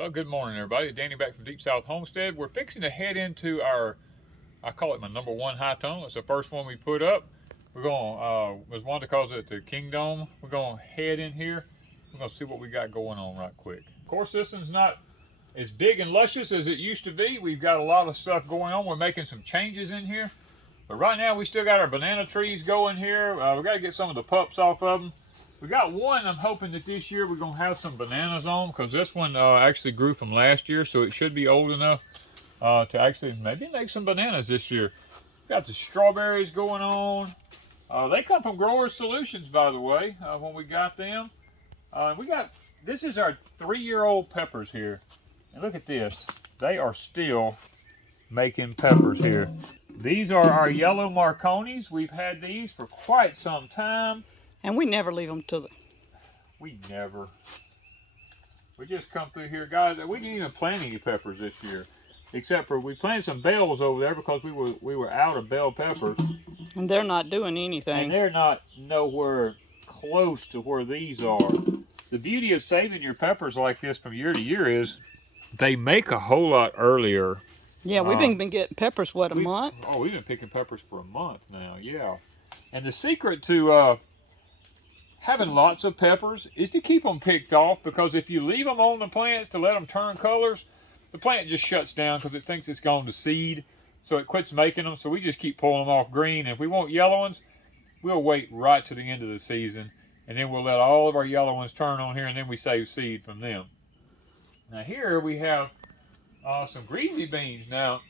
Well, good morning, everybody. Danny back from Deep South Homestead. We're fixing to head into our, I call it my #1 high tunnel. It's the first one we put up. We're going, as Wanda calls it, the Kingdom. We're going to head in here. We're going to see what we got going on right quick. Of course, this one's not as big and luscious as it used to be. We've got a lot of stuff going on. We're making some changes in here. But right now, we still got our banana trees going here. We got to get some of the pups off of them. We got one. I'm hoping that this year we're going to have some bananas on, because this one actually grew from last year, so it should be old enough to actually maybe make some bananas this year. Got the strawberries going on. They come from Growers Solutions, by the way, when we got them. This is our 3-year-old peppers here. And look at this. They are still making peppers here. These are our yellow Marconis. We've had these for quite some time. And we never leave them to the... We never. We just come through here, guys. We didn't even plant any peppers this year, except for we planted some bells over there because we were out of bell peppers. And they're not doing anything. And they're not nowhere close to where these are. The beauty of saving your peppers like this from year to year is they make a whole lot earlier. Yeah, we've been getting peppers, what, a month? Oh, we've been picking peppers for a month now, yeah. And the secret to having lots of peppers is to keep them picked off, because if you leave them on the plants to let them turn colors, the plant just shuts down because it thinks it's gone to seed, so it quits making them. So we just keep pulling them off green. And if we want yellow ones, we'll wait right to the end of the season, and then we'll let all of our yellow ones turn on here, and then we save seed from them. Now here we have some greasy beans. Now,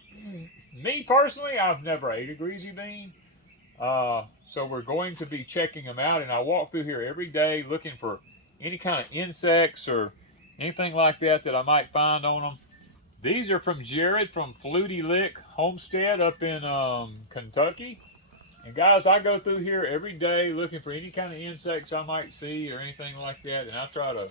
me personally, I've never ate a greasy bean. So we're going to be checking them out, and I walk through here every day looking for any kind of insects or anything like that I might find on them. These are from Jared from Flutie Lick Homestead up in Kentucky. And guys, I go through here every day looking for any kind of insects I might see or anything like that, and I try to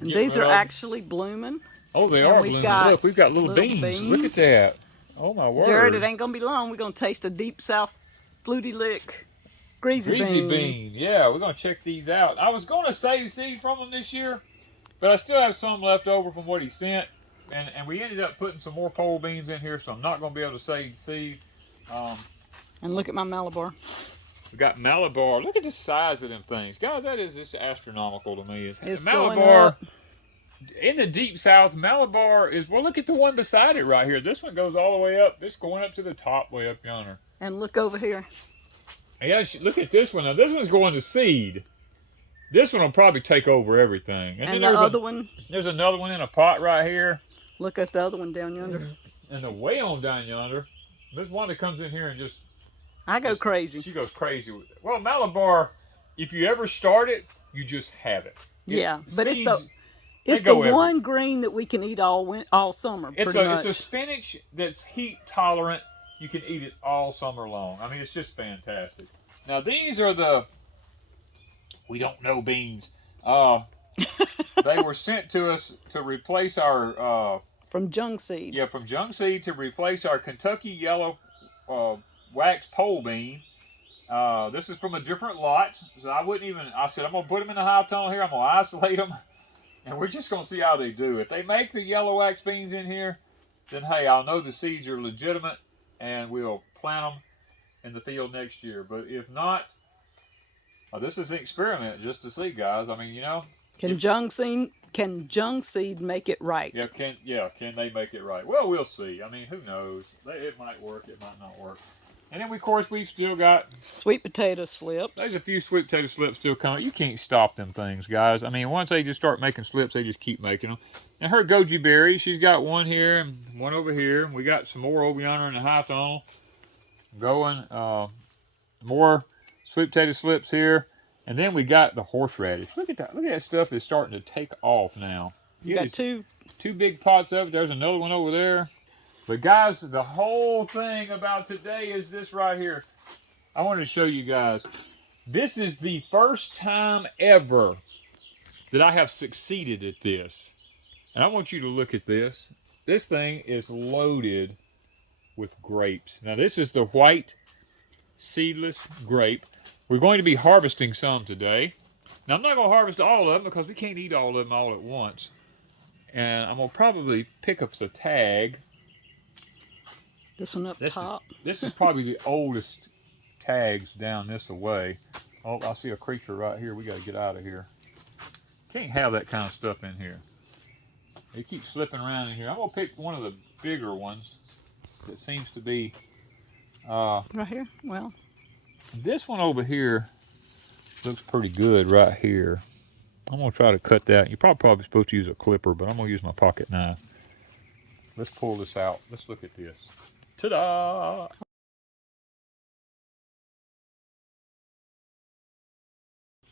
And these are actually blooming. Oh, they are blooming. Look, we've got little beans. Look at that. Oh, my word. Jared, it ain't going to be long. We're going to taste a Deep South Flutie Lick Greasy bean. Yeah, we're going to check these out. I was going to save seed from them this year, but I still have some left over from what he sent. And we ended up putting some more pole beans in here, so I'm not going to be able to save seed. And look at my Malabar. We got Malabar. Look at the size of them things. Guys, that is just astronomical to me. It's Malabar, going up. In the Deep South, Malabar is, well, look at the one beside it right here. This one goes all the way up. It's going up to the top way up yonder. And look over here. Yeah, look at this one. Now, this one's going to seed. This one will probably take over everything. And then the other one. There's another one in a pot right here. Look at the other one down yonder. And the way on down yonder, Miss Wanda comes in here and just... I go crazy. She goes crazy with it. Well, Malabar, if you ever start it, you just have it. Yeah, but it's the one green that we can eat all summer. It's a spinach that's heat tolerant. You can eat it all summer long. I mean, it's just fantastic. Now, these are the we don't know beans. They were sent to us to replace our from Jung Seed. Yeah, from Jung Seed to replace our Kentucky yellow wax pole bean. This is from a different lot, so I said I'm gonna put them in the high tunnel here. I'm gonna isolate them, and we're just gonna see how they do. If they make the yellow wax beans in here, then hey, I'll know the seeds are legitimate, and we'll plant them in the field next year. But if not, this is an experiment just to see, guys. I mean, you know, can Jung Seed make it right? Yeah, can they make it right? Well, we'll see. I mean, who knows? It might work, it might not work. And then, of course, we've still got sweet potato slips. There's a few sweet potato slips still coming. You can't stop them things, guys. I mean, once they just start making slips, they just keep making them. And her goji berries, she's got one here and one over here. We got some more over yonder in the high tunnel going. More sweet potato slips here. And then we got the horseradish. Look at that. Look at that stuff is starting to take off now. You got two big pots of it. There's another one over there. But guys, the whole thing about today is this right here. I wanted to show you guys. This is the first time ever that I have succeeded at this. And I want you to look at this. This thing is loaded with grapes. Now this is the white seedless grape. We're going to be harvesting some today. Now I'm not going to harvest all of them because we can't eat all of them all at once. And I'm gonna probably pick up the tag. This one up top. This is probably the oldest tags down this away. Oh, I see a creature right here. We got to get out of here. Can't have that kind of stuff in here. They keep slipping around in here. I'm gonna pick one of the bigger ones that seems to be right here. Well, this one over here looks pretty good right here. I'm gonna try to cut that. You're probably supposed to use a clipper, but I'm gonna use my pocket knife. Let's pull this out. Let's look at this. Ta-da!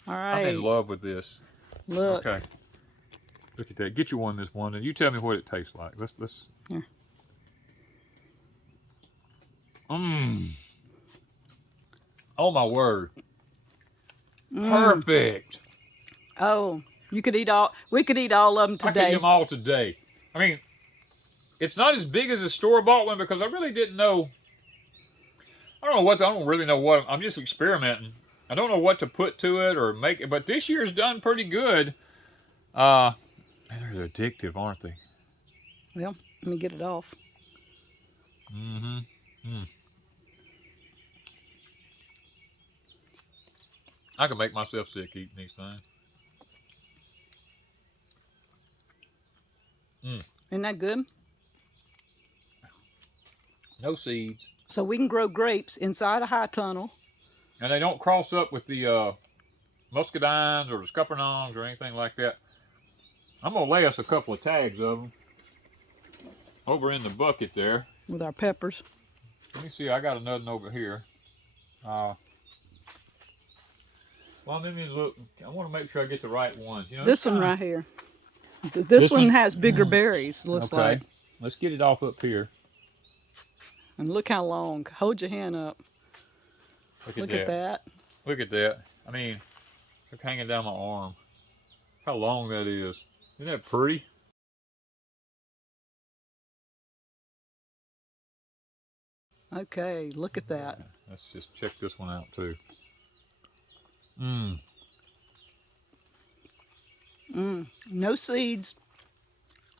all right. I'm in love with this. Look. Okay. Look at that. Get you one, Miss Wanda. You tell me what it tastes like. Let's. Here. Mmm. Oh my word. Perfect. Oh, you could eat all. We could eat all of them I could today. eat them all today. I mean, it's not as big as a store-bought one because I really didn't know. I don't really know what. I'm just experimenting. I don't know what to put to it or make it, but this year's done pretty good. Man, they're addictive, aren't they? Well, let me get it off. Mm-hmm. Mm. I can make myself sick eating these things. Isn't that good? No seeds. So we can grow grapes inside a high tunnel. And they don't cross up with the muscadines or the scuppernongs or anything like that. I'm going to lay us a couple of tags of them over in the bucket there. With our peppers. Let me see. I got another one over here. Well, let me look. I want to make sure I get the right ones. You know, This one right here. This one has bigger berries, looks okay. like. Let's get it off up here. And look how long. Hold your hand up. Look at that. Look at that. I mean, it's hanging down my arm. How long that is. Isn't that pretty? Okay, look at that. Let's just check this one out too. Mmm. No seeds.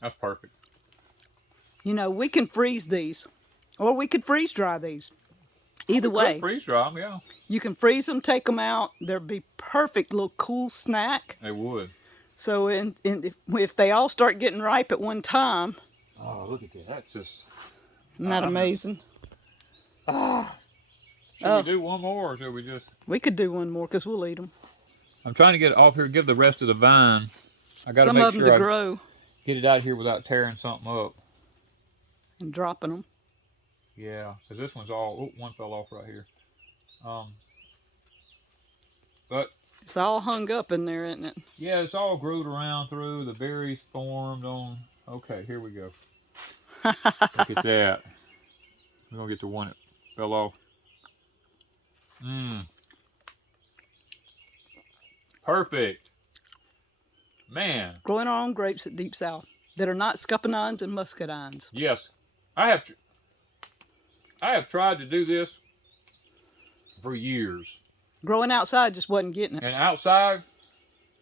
That's perfect. You know, we can freeze these. Or we could freeze dry these. Either way. Freeze dry them, yeah. You can freeze them, take them out. They'd be perfect little cool snack. They would. So if they all start getting ripe at one time. Oh, look at that. That's just... Isn't that amazing? Should we do one more or should we just... We could do one more because we'll eat them. I'm trying to get it off here, give the rest of the vine. I got to Some make of them sure to I grow. Get it out here without tearing something up. And dropping them. Yeah, because this one's all... Oh, one fell off right here. But... It's all hung up in there, isn't it? Yeah, it's all growed around through. The berries formed on... Okay, here we go. Look at that. We're going to get the one that fell off. Mmm. Perfect. Man. Growing our own grapes at Deep South that are not scuppernines and muscadines. Yes. I have tried to do this for years. Growing outside just wasn't getting it. And outside,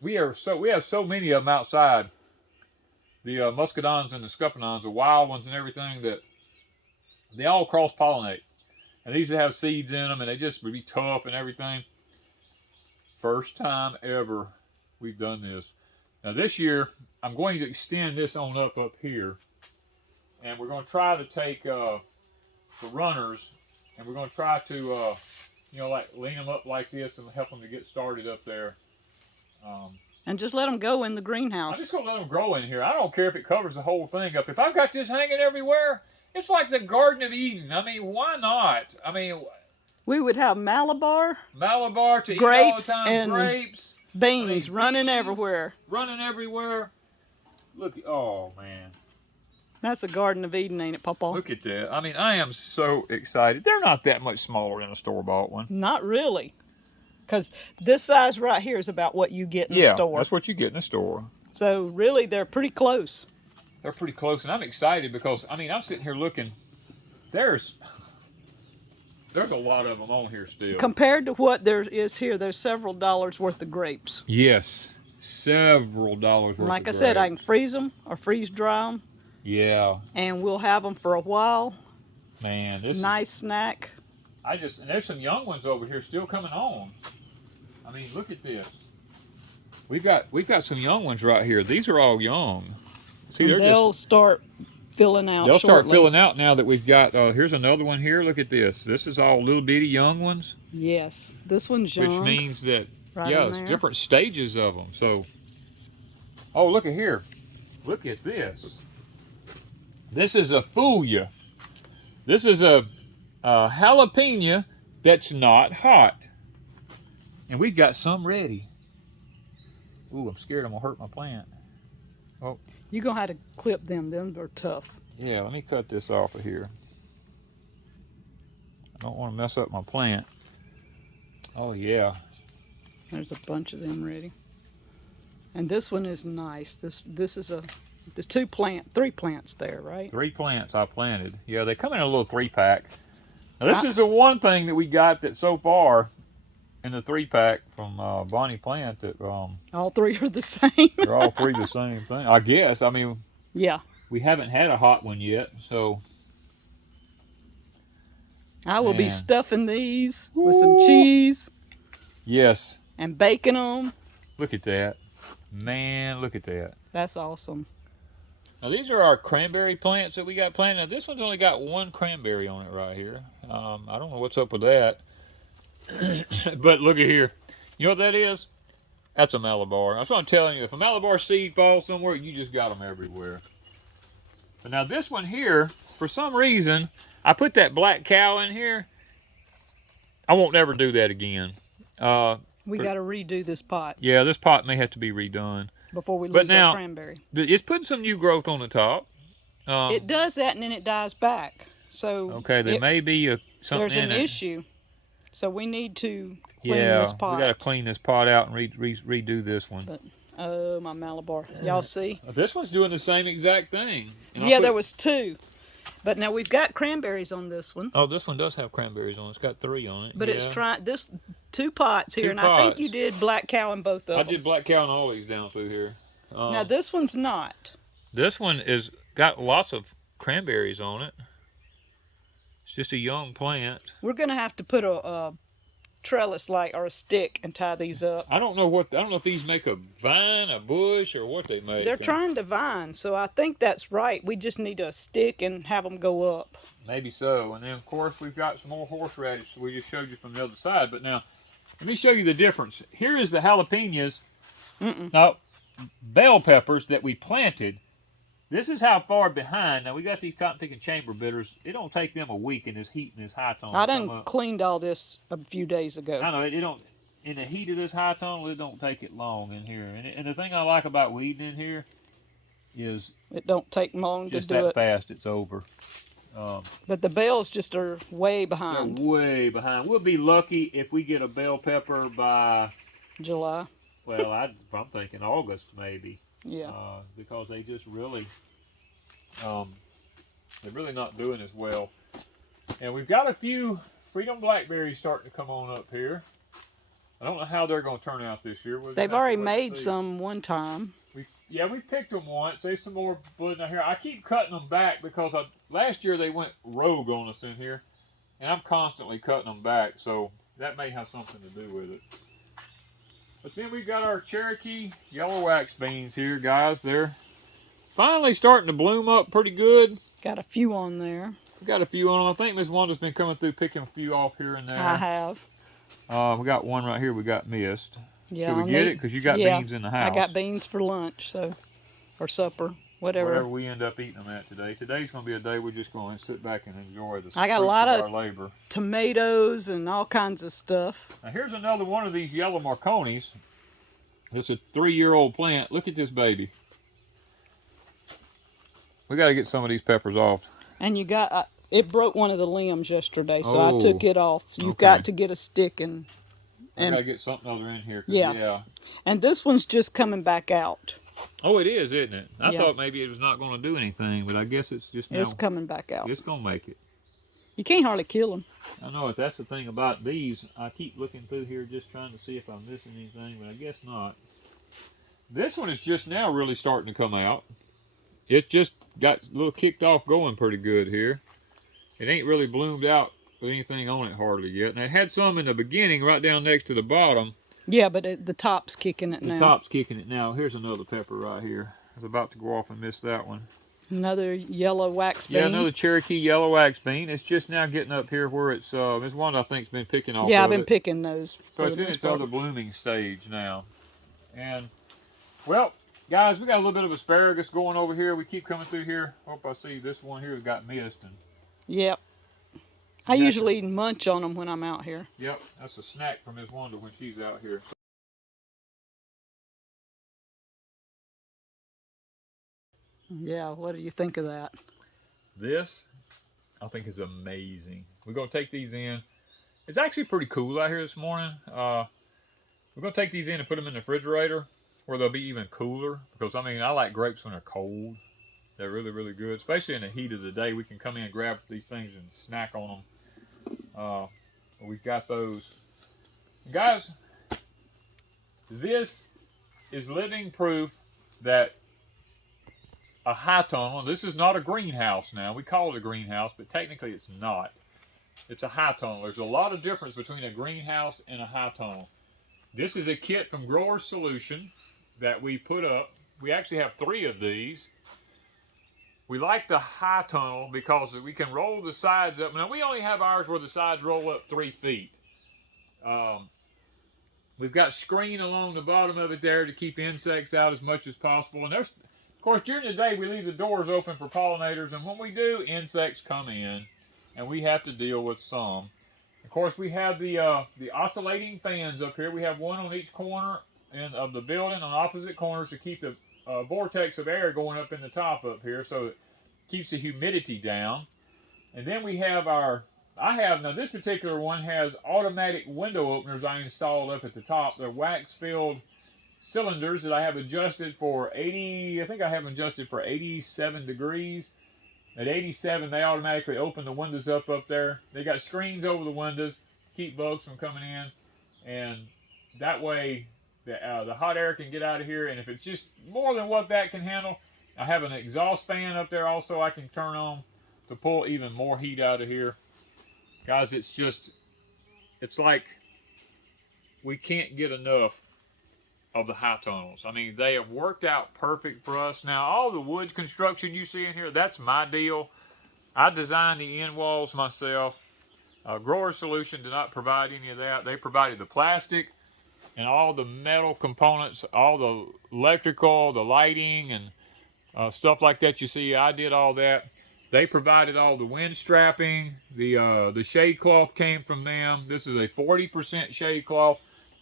we have so many of them outside. The muscadines and the scuppernines, the wild ones and everything, that they all cross-pollinate. And these have seeds in them, and they just would be tough and everything. First time ever we've done this. Now this year, I'm going to extend this on up here. And we're going to try to take the runners, and we're going to try to, you know, like lean them up like this and help them to get started up there. And just let them go in the greenhouse. I'm just going to let them grow in here. I don't care if it covers the whole thing up. If I've got this hanging everywhere, it's like the Garden of Eden. I mean, why not? I mean... We would have Malabar to grapes eat all the time. and Grapes. beans running everywhere. Running everywhere. Look, oh man. That's the Garden of Eden, ain't it, Papa? Look at that. I mean, I am so excited. They're not that much smaller than a store-bought one. Not really. Because this size right here is about what you get in the store. Yeah, that's what you get in the store. So really, they're pretty close. They're pretty close, and I'm excited because, I mean, I'm sitting here looking. There's a lot of them on here still. Compared to what there is here, there's several dollars worth of grapes. Yes. Several dollars worth Like of I said, I grapes. can freeze them or freeze dry them, Yeah, and we'll have them for a while. man, this Nice snack. and there's some young ones over here still coming on. I mean, look at this. We've got some young ones right here. These are all young. See, And they'll start filling out they'll start shortly. filling out now that we've got. Here's another one here. Look at this. This is all little bitty young ones, Yes, this one's young. which means that right yeah, in it's there. different stages of them. So, oh, look at here. Look at this. This is a Fuya. This is a jalapeno that's not hot. And we've got some ready. Ooh, I'm scared I'm going to hurt my plant. You're going to have to clip them. Them are tough. Yeah, let me cut this off of here. I don't want to mess up my plant. Oh, yeah. There's a bunch of them ready. And this one is nice. This is the three plants there, right? 3 plants I planted. Yeah, they come in a little 3-pack. Now, this is the one thing that we got that so far in the 3-pack from Bonnie Plant that All three are the same. they're all 3 the same thing. I guess. I mean, Yeah. we haven't had a hot one yet, so I will be Man. stuffing these with some cheese yes. and baking them. Look at that. Man, look at that. That's awesome. Now, these are our cranberry plants that we got planted. Now, this one's only got 1 cranberry on it right here. I don't know what's up with that. But look at here. You know what that is? That's a Malabar. That's what I'm telling you. If a Malabar seed falls somewhere, you just got them everywhere. But now this one here, for some reason, I put that black cow in here. I won't never do that again. We got to redo this pot Yeah, this pot may have to be redone. before we But lose now- our cranberry. It's putting some new growth on the top. It does that and then it dies back. So Okay, there may be something there's in an it. issue. So we need to clean Yeah, this pot. we got to clean this pot out and redo this one. But oh, my Malabar. Y'all see? This one's doing the same exact thing. And Yeah, there was 2. But now we've got cranberries on this one. Oh, this one does have cranberries on it. It's got 3 on it. But it's Yeah. trying this 2 pots here, 2 and I think pots. you did black cow in both of I them. did black cow and all these down through here. Now this one's not. This one is got lots of cranberries on it. It's just a young plant. We're gonna have to put a trellis or a stick and tie these up. I don't know if these make a vine, a bush, or what they make. They're trying to vine, so I think that's right. We just need a stick and have them go up. Maybe so. And then, of course, we've got some more horseradish we just showed you from the other side. But now, let me show you the difference. Here is the jalapenos. Now, bell peppers that we planted. This is how far behind. Now, we got these cotton picking chamber bitters. It don't take them a week in this heat and this high tone. I to come done up. cleaned all this a few days ago. I know, it don't, in the heat of this high tone, it don't take it long in here. And the thing I like about weeding in here is It don't take long to just do that it. fast it's over. But the bells just are way They're behind. way behind. We'll be lucky if we get a bell pepper by, July. well, I'm thinking August maybe. Yeah. Because they just really, they're really not doing as well. And we've got a few Freedom Blackberries starting to come on up here. I don't know how they're going to turn out this year. We're gonna They've have to already wait and made see. some one time. We picked them once. There's some more blood in here. I keep cutting them back because last year they went rogue on us in here, and I'm constantly cutting them back, so that may have something to do with it. But then we've got our Cherokee yellow wax beans here, guys. They're finally starting to bloom up pretty good. Got a few on there. We got a few on them. I think Miss Wanda's been coming through picking a few off here and there. I have. We got one right here we got missed. Yeah. Should I'll we get need- it? Because you got yeah, beans in the house. I got beans for lunch, so or supper, Whatever we end up eating them at today. Today's going to be a day we're just going to sit back and enjoy the I got a fruits lot of of- our labor. Tomatoes and all kinds of stuff. Now here's another one of these yellow Marconis. It's a 3-year-old plant. Look at this baby. We got to get some of these peppers off. And you got it broke one of the limbs yesterday, so Oh, I took it off. You've okay. got to get a stick and I got to get something other in here. 'Cause, Yeah. and this one's just coming back out. Oh, it is, isn't it? I Yeah. thought maybe it was not going to do anything, but I guess it's just now. It's coming back out. It's going to make it. You can't hardly kill them. I know it. That's the thing about these. I keep looking through here just trying to see if I'm missing anything, but I guess not. This one is just now really starting to come out. It's just got a little kicked off going pretty good here. It ain't really bloomed out with anything on it hardly yet. And it had some in the beginning right down next to the bottom. Yeah, but the top's kicking it now. The top's kicking it now. Here's another pepper right here. I was about to go off and miss that one. Another yellow wax bean. Yeah, another Cherokee yellow wax bean. It's just now getting up here where it's, Miss Wanda, I think, has been picking off. Yeah, I've been picking those. So it's in its other blooming stage now. And, well, guys, we got a little bit of asparagus going over here. We keep coming through here. Hope I see this one here got missed. And yep. I usually munch on them when I'm out here. yep, that's a snack from Miss Wanda when she's out here. Yeah, what do you think of that? This, I think, is amazing. We're going to take these in. It's actually pretty cool out here this morning. We're going to take these in and put them in the refrigerator where they'll be even cooler. Because, I mean, I like grapes when they're cold. They're really, really good. Especially in the heat of the day. We can come in and grab these things and snack on them. We've got those. Guys, this is living proof that a high tunnel, this is not a greenhouse now. We call it a greenhouse, but technically it's not. It's a high tunnel. There's a lot of difference between a greenhouse and a high tunnel. This is a kit from Growers Solution that we put up. We actually have 3 of these. We like the high tunnel because we can roll the sides up. Now, we only have ours where the sides roll up 3 feet. We've got screen along the bottom of it there to keep insects out as much as possible. And there's, of course, during the day, we leave the doors open for pollinators. And when we do, insects come in. And we have to deal with some. Of course, we have the oscillating fans up here. We have one on each corner of the building on opposite corners to keep the vortex of air going up in the top up here, so it keeps the humidity down. And then we have now this particular one has automatic window openers I installed up at the top. They're wax-filled cylinders that I have adjusted for 80, I think I have them adjusted for 87 degrees. At 87, they automatically open the windows up there. They got screens over the windows to keep bugs from coming in. And that way, the hot air can get out of here. And if it's just more than what that can handle, I have an exhaust fan up there also I can turn on to pull even more heat out of here. Guys, it's like we can't get enough of the high tunnels. I mean, they have worked out perfect for us. Now, all the wood construction you see in here, that's my deal. I designed the end walls myself. Grower Solution did not provide any of that. They provided the plastic and all the metal components, all the electrical, the lighting, and stuff like that you see. I did all that. They provided all the wind strapping. The shade cloth came from them. This is a 40% shade cloth.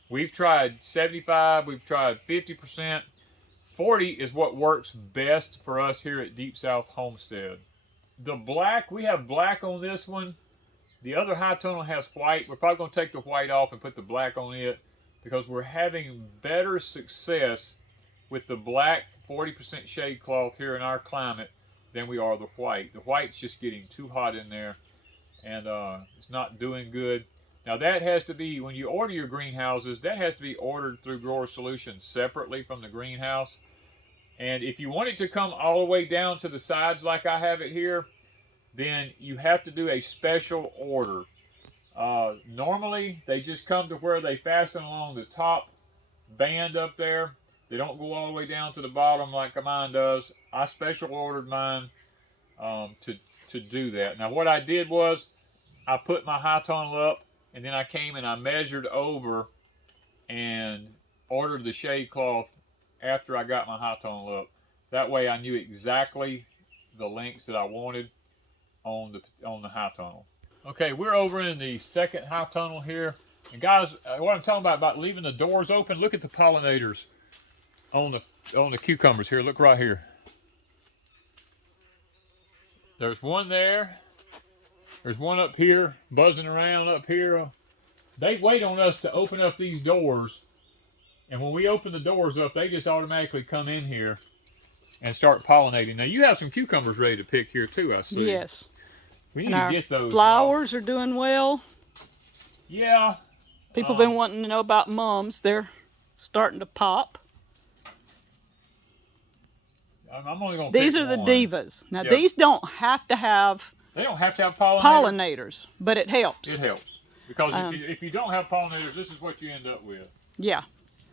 We've tried 75, we've tried 50%. 40 is what works best for us here at Deep South Homestead. The black, we have black on this one. The other high tunnel has white. We're probably going to take the white off and put the black on it because we're having better success with the black 40% shade cloth here in our climate than we are the white. The white's just getting too hot in there and it's not doing good. Now that has to be, when you order your greenhouses, that has to be ordered through Grower Solutions separately from the greenhouse. And if you want it to come all the way down to the sides like I have it here, then you have to do a special order. Normally, they just come to where they fasten along the top band up there. They don't go all the way down to the bottom like mine does. I special ordered mine to do that. Now what I did was, I put my high tunnel up, and then I came and I measured over and ordered the shade cloth after I got my high tunnel up. That way I knew exactly the lengths that I wanted on the high tunnel. Okay, we're over in the second high tunnel here. And guys, what I'm talking about leaving the doors open, look at the pollinators on the cucumbers here. Look right here. There's one there. There's one up here, buzzing around up here. They wait on us to open up these doors. And when we open the doors up, they just automatically come in here and start pollinating. Now, you have some cucumbers ready to pick here, too, I see. Yes. We need to get those. Flowers are doing well. Yeah. People have been wanting to know about mums. They're starting to pop. I'm only going to These pick are the one. divas. Now, Yeah. these don't have to have They don't have to have pollinators. pollinators, but it helps. It helps. Because if you don't have pollinators, this is what you end up with. Yeah.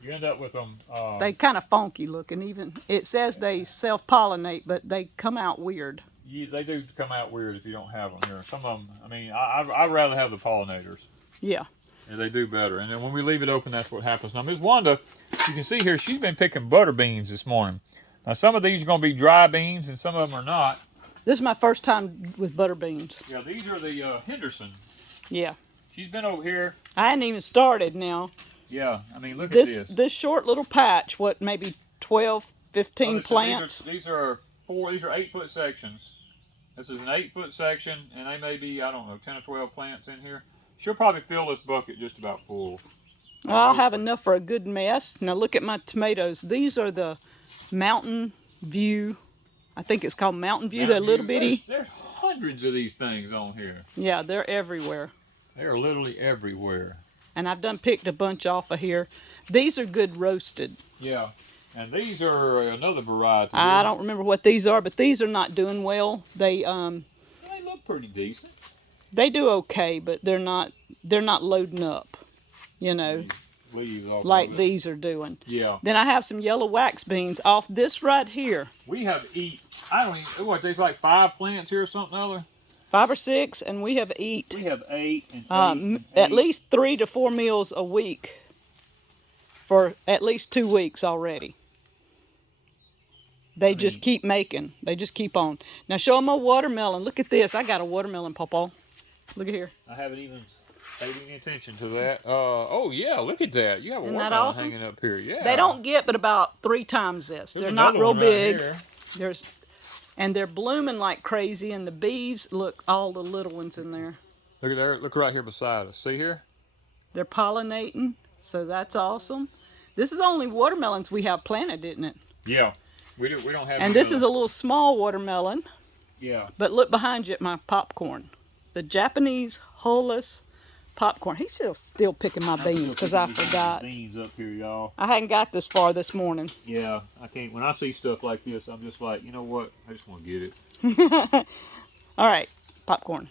You end up with them. They kind of funky looking. Even it says they self-pollinate, but they come out weird. They do come out weird if you don't have them here. Some of them, I mean, I'd rather have the pollinators. Yeah. And they do better. And then when we leave it open, that's what happens. Now, Miss Wanda, you can see here, she's been picking butter beans this morning. Now, some of these are going to be dry beans, and some of them are not. This is my first time with butter beans. Yeah, these are the Henderson. Yeah. She's been over here. I hadn't even started now. Yeah, I mean, look This at this. this short little patch, what, maybe 12, 15 plants? These are 8-foot sections. This is an 8-foot section, and they may be, I don't know, 10 or 12 plants in here. She'll probably fill this bucket just about full. Well, I'll have enough for a good mess. Now look at my tomatoes. These are the Mountain View. I think it's called Mountain View. They're little bitty. There's hundreds of these things on here. Yeah, they're everywhere. They are literally everywhere. And I've done picked a bunch off of here. These are good roasted. Yeah, and these are another variety. I don't remember what these are, but these are not doing well. They look pretty decent. They do okay, but they're not loading up, you know, Leaves off like of it. these are doing. Yeah. Then I have some yellow wax beans off this right here. We have I don't even, what, there's like 5 plants here or something other? 5 or 6, and we have eat. We have 8 and 8. At least 3 to 4 meals a week for at least 2 weeks already. They just keep making. They just keep on. Now show them my watermelon. Look at this. I got a watermelon, Pawpaw. Look at here. I haven't even paid any attention to that. Oh yeah, look at that. You have a Isn't that watermelon awesome? hanging up here. Yeah. They don't get but about 3 times this. There's They're not another real one right big. here. And they're blooming like crazy, and the bees, look, all the little ones in there. Look at there. Look right here beside us. See here? They're pollinating, so that's awesome. This is the only watermelons we have planted, isn't it? Yeah. We don't have. And this is a little small watermelon. Yeah. But look behind you at my popcorn. The Japanese holeless popcorn. He's still picking my beans because I forgot. Beans up here, y'all. I hadn't got this far this morning. Yeah, I can't. When I see stuff like this, I'm just like, you know what? I just want to get it. All right, popcorn.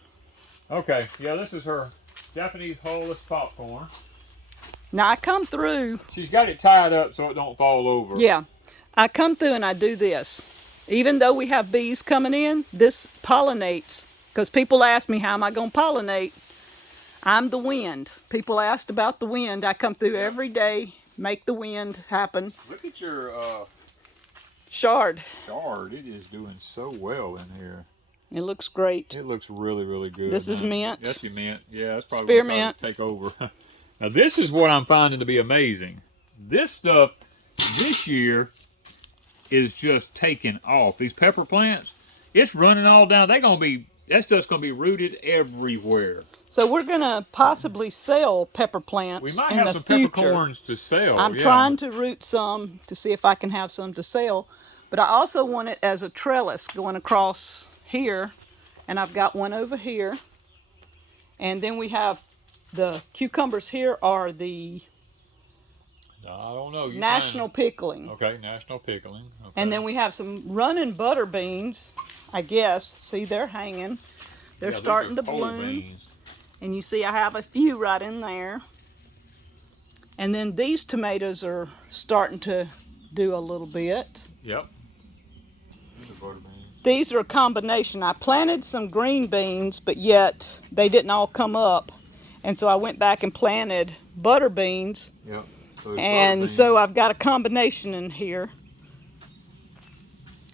Okay. Yeah, this is her Japanese holeless popcorn. Now I come through. She's got it tied up so it don't fall over. Yeah, I come through and I do this. Even though we have bees coming in, this pollinates. Because people ask me, how am I going to pollinate? I'm the wind. People asked about the wind. I come through every day, make the wind happen. Look at your Shard. chard. It is doing so well in here. It looks great. It looks really, really good. This is mint. That's your mint. Yeah, that's probably Spearmint. take over. Now this is what I'm finding to be amazing. This stuff this year is just taking off. These pepper plants, it's running all down. That stuff's gonna be rooted everywhere. So we're going to possibly sell pepper plants We might in have the some future. peppercorns to sell. I'm trying to root some to see if I can have some to sell. But I also want it as a trellis going across here. And I've got one over here. And then we have the cucumbers here are the I don't know. national pickling. Okay, national pickling. Okay. And then we have some running butter beans, I guess. See, they're hanging. They're Yeah, these starting are to pole bloom. beans. And you see I have a few right in there. And then these tomatoes are starting to do a little bit. Yep. These are butter beans. These are a combination. I planted some green beans, but yet they didn't all come up. And so I went back and planted butter beans. Yep. So there's butter And beans. so I've got a combination in here.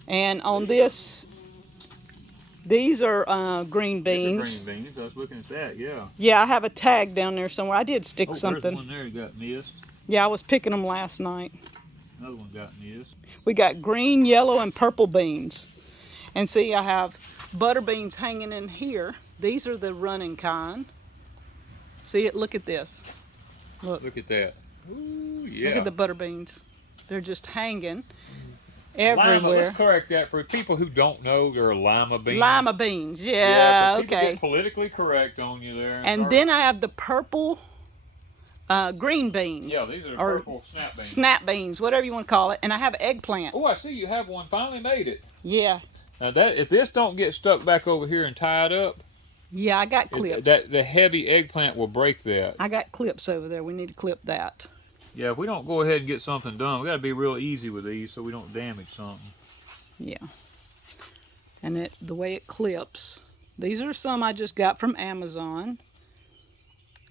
And on this, these are green beans. These are green beans. I was looking at that. Yeah. Yeah, I have a tag down there somewhere. I did stick There's something. one there that got missed. Yeah, I was picking them last night. Another one got missed. We got green, yellow, and purple beans. And see, I have butter beans hanging in here. These are the running kind. See it? Look at this. Look at that. Ooh, yeah. Look at the butter beans. They're just hanging Lima, everywhere. let's correct that for people who don't know. They're lima beans. Lima beans. Yeah, Yeah, 'cause people okay. get politically correct on you there. And then I have the purple green beans. Yeah, these are the or purple snap beans. Snap beans, whatever you want to call it. And I have eggplant. Oh, I see you have one. Finally made it. Yeah. Now that if this don't get stuck back over here and tied up, Yeah, I got clips. the heavy eggplant will break that. I got clips over there. We need to clip that. Yeah, if we don't go ahead and get something done, we got to be real easy with these so we don't damage something. Yeah. And the way it clips. These are some I just got from Amazon.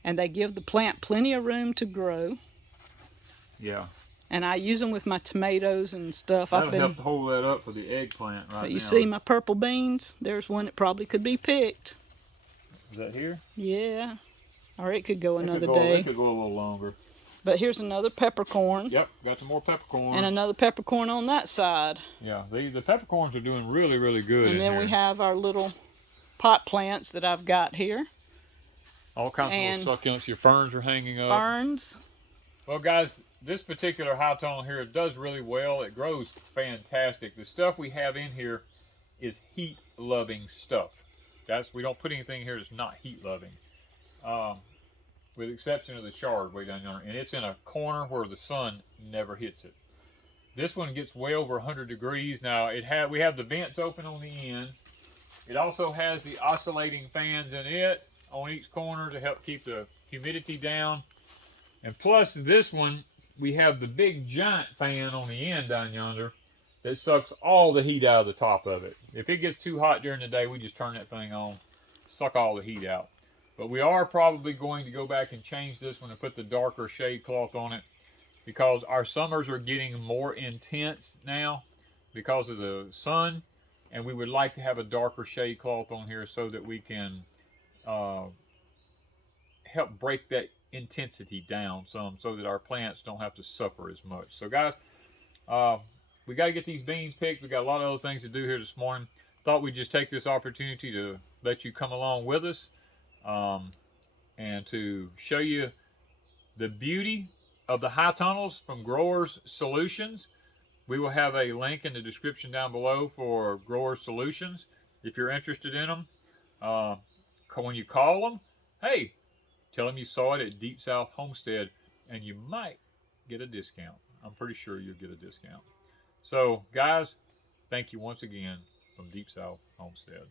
And they give the plant plenty of room to grow. Yeah. And I use them with my tomatoes and stuff. That'll help to hold that up for the eggplant right now. But you see my purple beans? There's one that probably could be picked. Is that here? Yeah. Or it could go another day. It could go a little longer. But here's another peppercorn. Yep, got some more peppercorns. And another peppercorn on that side. Yeah, the peppercorns are doing really, really good. And then we have our little pot plants that I've got here. All kinds of little succulents. Your ferns are hanging up. Ferns. Well, guys, this particular high tone here does really well. It grows fantastic. The stuff we have in here is heat-loving stuff. We don't put anything here that's not heat-loving. With the exception of the chard way down yonder. And it's in a corner where the sun never hits it. This one gets way over 100 degrees. Now, we have the vents open on the ends. It also has the oscillating fans in it on each corner to help keep the humidity down. And plus this one, we have the big giant fan on the end down yonder that sucks all the heat out of the top of it. If it gets too hot during the day, we just turn that thing on, suck all the heat out. But we are probably going to go back and change this one and put the darker shade cloth on it because our summers are getting more intense now because of the sun, and we would like to have a darker shade cloth on here so that we can help break that intensity down some so that our plants don't have to suffer as much. So guys, we got to get these beans picked. We got a lot of other things to do here this morning. Thought we'd just take this opportunity to let you come along with us and to show you the beauty of the high tunnels from Growers Solutions. We will have a link in the description down below for Growers Solutions if you're interested in them. When you call them, hey, tell them you saw it at Deep South Homestead, and you might get a discount. I'm pretty sure you'll get a discount. So, guys, thank you once again from Deep South Homestead.